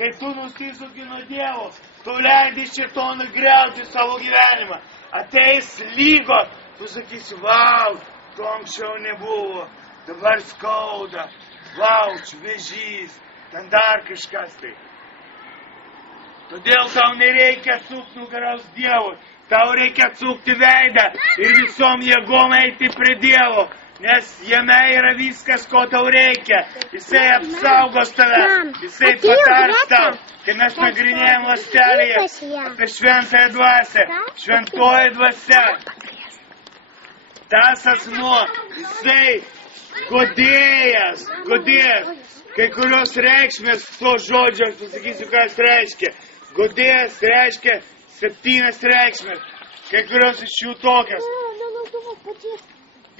kai tu nusisuki nuo Dievo, tu leidi šėtonui griauti savo gyvenimą. Ateis lygos, tu sakysi, vau, to anksčiau nebuvo, dabar skauda, vau, vėžys, ten dar kažkas tai. Todėl tau nereikia sukti nugaros Dievui, tau reikia atsukti veidą ir visom jėgom eiti prie Dievo, nes jame yra viskas, ko tau reikia. Jisai apsaugos tave, jisai patars tau. Kai mes nagrinėjom ląstelėje apie šventąją dvasią, šventoji dvasia, tas asmuo, jisai godėjas. Kai kurios reikšmės to žodžio, pasakysiu, ką jis reiškia. Godėjas reiškia 7 reikšmės, kai kurios iš jų tokios.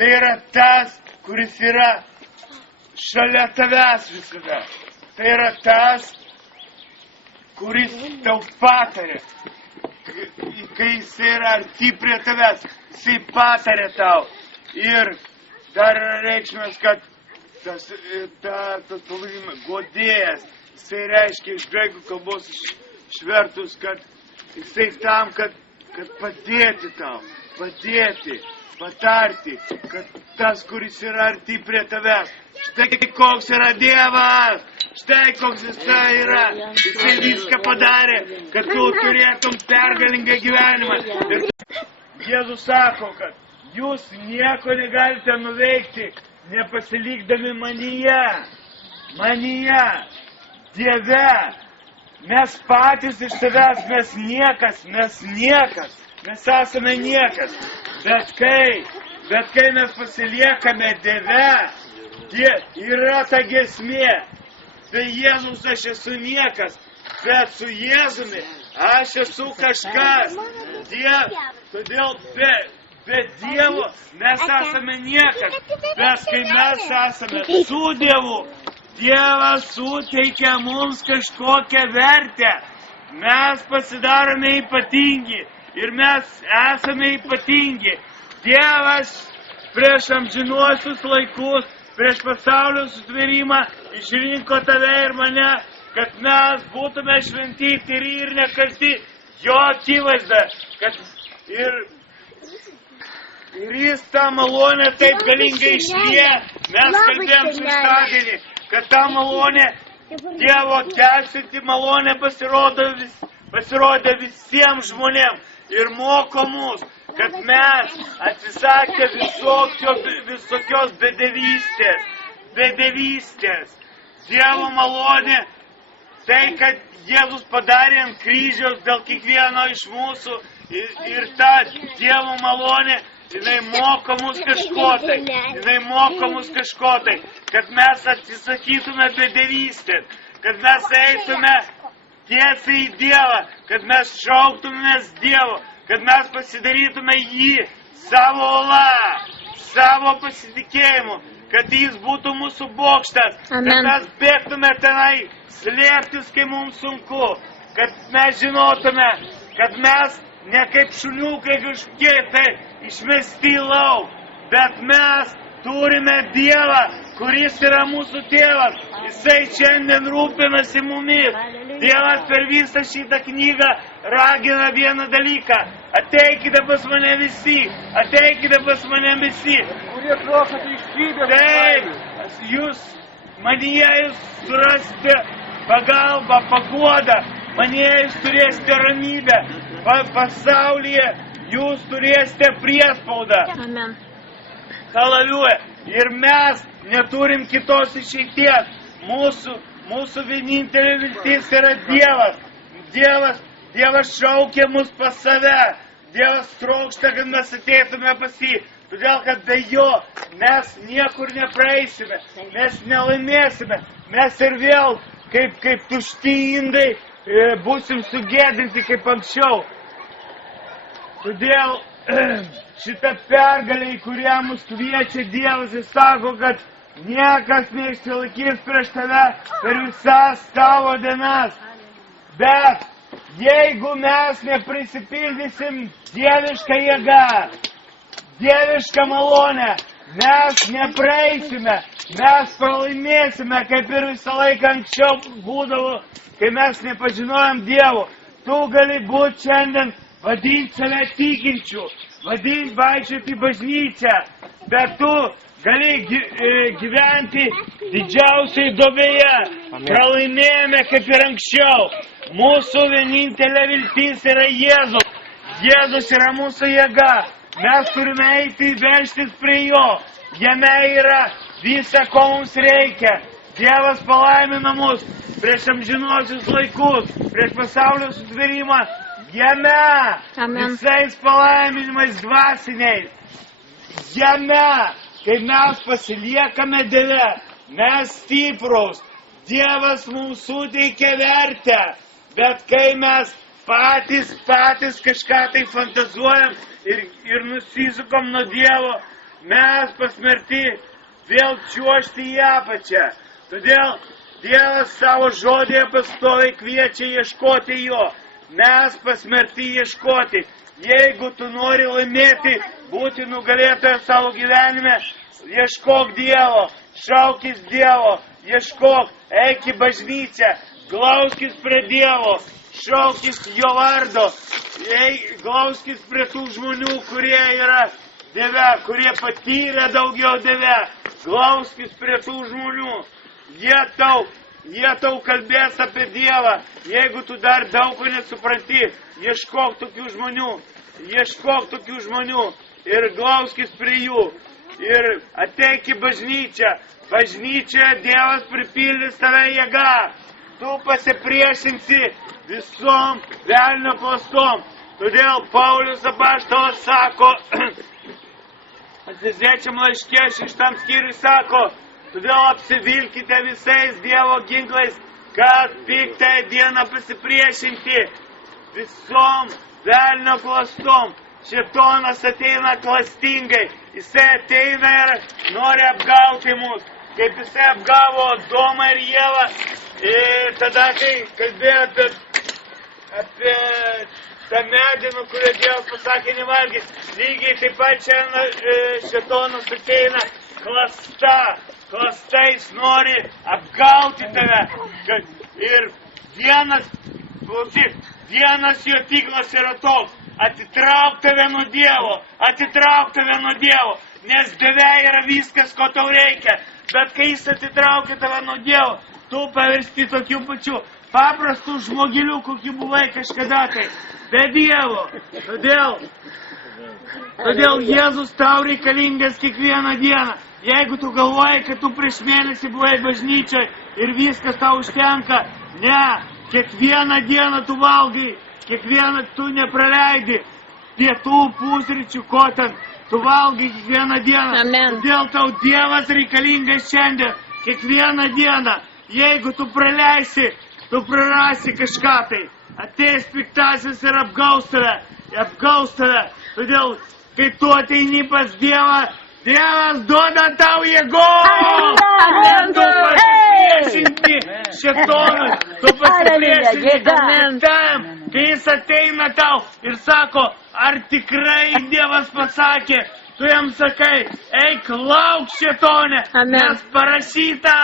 Tai yra tas, kuris yra šalia tavęs visada. Tai yra tas, kuris tau patarė. Kai jis yra arti prie tavęs, jisai patarė tau. Ir dar yra reikšmės, kad tas pavadinimas godėjas, jisai reiškia iš graikų kalbos išvertus, kad jisai tam, kad padėti tau, patarti, kad tas, kuris yra arti prie tavęs. Štai koks yra Dievas, štai koks jisai yra. Jisai viską padarė, kad tu turėtum pergalingą gyvenimą. Ir Jėzus sako, kad jūs nieko negalite nuveikti, nepasilikdami manyje, Dieve. Mes patys iš savęs, mes esame niekas. Bet kai mes pasiliekame Dieve, yra ta giesmė. Be Jėzus aš esu niekas, bet su Jėzumi aš esu kažkas. Todėl be Dievo mes esame niekas, bet kai mes esame su Dievu, Dievas suteikia mums kažkokią vertę. Mes pasidarome ypatingi ir mes esame ypatingi. Dievas prieš amžinuosius laikus, prieš pasaulio sutvėrimą išrinko tave ir mane, kad mes būtume šventi, tyri ir nekalti jo akivaizda. Ir jis tą malonę taip galingai išlieja. Mes kalbėjom šeštadienį, kad ta malonė, Dievo kelsinti malonė pasirodė visiems žmonėms ir moko mus, kad mes atsisakę visokios bedevystės. Dievo malonė, tai, kad Jėzus padarė ant kryžiaus dėl kiekvieno iš mūsų ir ta Dievo malonė, jinai moko mus kažko tai, kad mes atsisakytume bedevystės, kad mes eitume tiesiai į Dievą, kad mes šauktumės Dievo, kad mes pasidarytume jį savo olą, savo pasitikėjimu, kad jis būtų mūsų bokštas, kad mes bėgtume tenai slėptis, kai mums sunku, kad mes žinotume, kad mes ne kaip šuniukai kažkokie tai išmesti lauk, bet mes turime Dievą, kuris yra mūsų tėvas. Jisai šiandien rūpinasi mumis. Dievas per visą šitą knygą ragina vieną dalyką. Ateikite pas mane visi. Kurie prašote išgydymą. Taip, manyje jūs surasite pagalbą, paguodą. Manyje jūs turėsite ramybę. Pasaulyje jūs turėsite priespaudą. Amen. Haleluja. Ir mes neturim kitos išeities. Mūsų vienintelė viltis yra Dievas. Dievas šaukia mus pas save. Dievas trokšta, kad mes ateitume pas jį. Todėl, kad be jo mes niekur nepraeisime. Mes nelaimėsime. Mes ir vėl, kaip tušti indai, būsim sugėdinti kaip anksčiau. Todėl šitą pergalę, į kurią mus kviečia Dievas, jis sako, kad niekas neišsilaikys prieš tave per visas tavo dienas. Bet jeigu mes neprisipildysim dievišką jėgą, dievišką malonę, mes nepraeisime, mes pralaimėsime, kaip ir visą laiką anksčiau būdavo, kai mes nepažinojom Dievo. Tu gali būti šiandien vadinti save tikinčiu, vadinti vaikščioti į bažnyčią, bet tu gali gyventi didžiausiai duobėje. Pralaimėjome kaip ir anksčiau. Mūsų vienintelė viltis yra Jėzus. Jėzus yra mūsų jėga. Mes turime eiti veržtis prie jo. Jame yra visa, ko mums reikia. Dievas palaimina mus prieš amžinuosius laikus, prieš pasaulio sutvėrimą. Jame visais palaiminimais dvasiniais. Jame, kai mes pasiliekame Dieve, mes stiprus. Dievas mums suteikia vertę. Bet kai mes patys kažką tai fantazuojam ir nusisukom nuo Dievo, mes pasmerti vėl čiuožti į apačią. Todėl Dievas savo žodėje pastoviai kviečia ieškoti jo. Mes pasmerti ieškoti. Jeigu tu nori laimėti, būti nugalėtojas savo gyvenime, ieškok Dievo, šaukis Dievo, ieškok, eik į bažnyčią, glauskis prie Dievo, šaukis jo vardo, glauskis prie tų žmonių, kurie yra Dieve, kurie patyrė daugiau Dieve, glauskis prie tų žmonių. Jie tau kalbės apie Dievą. Jeigu tu dar daug ko nesupranti, ieškok tokių žmonių ir glauskis prie jų. Ir ateik į bažnyčią. Bažnyčioje Dievas pripildys tave jėga. Tu pasipriešinsi visom velnio klastom. Todėl Paulius apaštalas sako, Efeziečiam laiške 6 skyriui sako, todėl apsivilkite visais Dievo ginklais, kad piktąją dieną pasipriešinti visom velnio klastom. Šėtonas ateina klastingai, jisai ateina ir nori apgauti mus, kaip jisai apgavo Adomą ir Ievą. Ir tada, kai kalbėjo apie tą medį, nuo kurio Dievas pasakė nevalgyti, lygiai taip pat šiandien šėtonas ateina klastais nori apgauti tave. Ir vienas jo tikslas yra toks, atitrauk tave nuo Dievo, nes Dieve yra viskas, ko tau reikia. Bet kai jis atitraukia tave nuo Dievo, tu pavirsti tokiu pačiu paprastu žmogeliu, kokį buvai kažkada tai, be Dievo. Todėl Jėzus tau reikalingas kiekvieną dieną. Jeigu tu galvoji, kad tu prieš mėnesį buvai bažnyčioj ir viskas tau užtenka, ne, kiekvieną dieną tu valgai, kiekvieną tu nepraleidi pietų, pusryčių, ko ten, tu valgai kiekvieną dieną. Amen. Todėl tau Dievas reikalingas šiandien, kiekvieną dieną. Jeigu tu praleisi, tu prarasi kažką tai. Ateis piktasis ir apgaus tave. Todėl, kai tu ateini pas Dievą, Dievas duoda tau jėgos. Tu pasipriešinti šėtonui, tu pasipriešinti tam, kai jis ateina tau ir sako, ar tikrai Dievas pasakė, tu jam sakai, eik lauk šėtone, nes parašyta.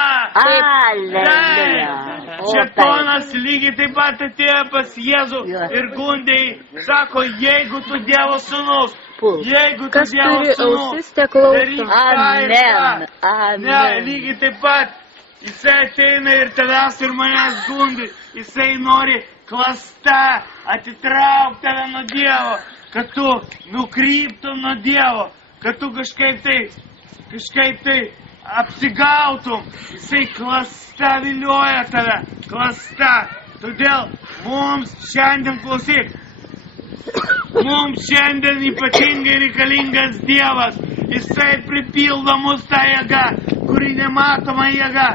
Šėtonas lygiai taip pat atėjo pas Jėzų ir gundei, sako, jeigu tu Dievo sūnus, Kas turi ausis, te klauso. Amen. Ne, lygiai taip pat, jisai ateina ir tavęs ir manęs gundi, jisai nori klasta atitraukti tave nuo Dievo, kad tu nukryptum nuo Dievo, kad tu kažkaip tai apsigautum, jisai klasta vilioja tave, klasta. Todėl mums šiandien klausyk, mums šiandien ypatingai reikalingas Dievas. Jisai pripildo mus tą jėgą, kuri nematoma jėga.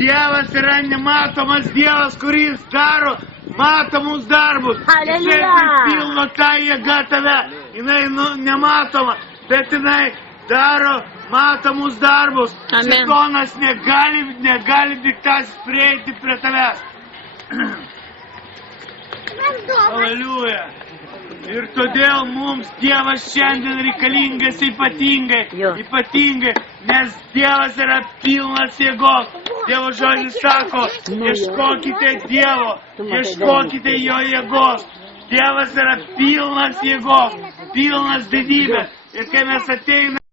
Dievas yra nematomas Dievas, kuris daro matomus darbus. Jisai pripildo tą jėgą tave. Jinai nematoma, bet jinai daro matomus darbus. Šėtonas negali piktasis prieiti prie tavęs. Halleluja. Ir todėl mums Dievas šiandien reikalingas ypatingai, nes Dievas yra pilnas jėgos. Dievo žodis sako, ieškokite Dievo, ieškokite jo jėgos. Dievas yra pilnas jėgos, pilnas didybės. Ir kai mes ateiname